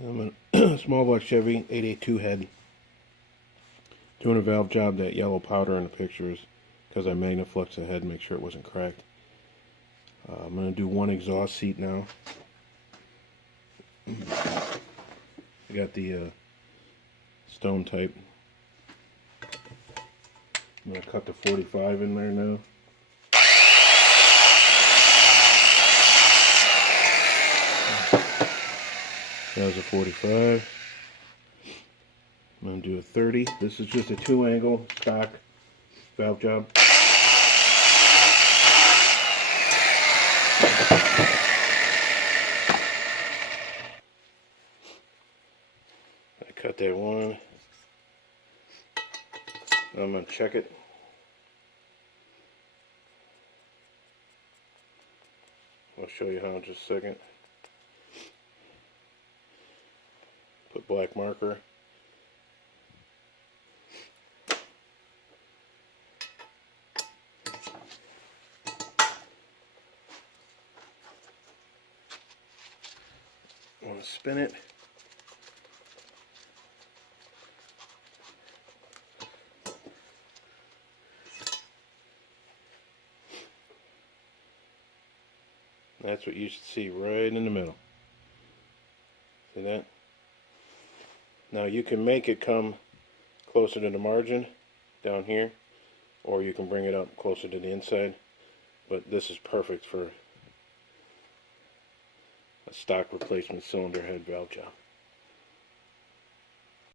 I'm a small block Chevy 882 head doing a valve job. That yellow powder in the pictures because I magnaflux the head, make sure it wasn't cracked. I'm going to do one exhaust seat now. I got the stone type. I'm going to cut the 45 in there now. That was a 45. I'm going to do a 30. This is just a 2-angle stock valve job. I cut that one. I'm going to check it. I'll show you how in just a second. Put black marker. I want to spin it. That's what you should see right in the middle. See that? Now you can make it come closer to the margin down here, or you can bring it up closer to the inside, but this is perfect for a stock replacement cylinder head valve job.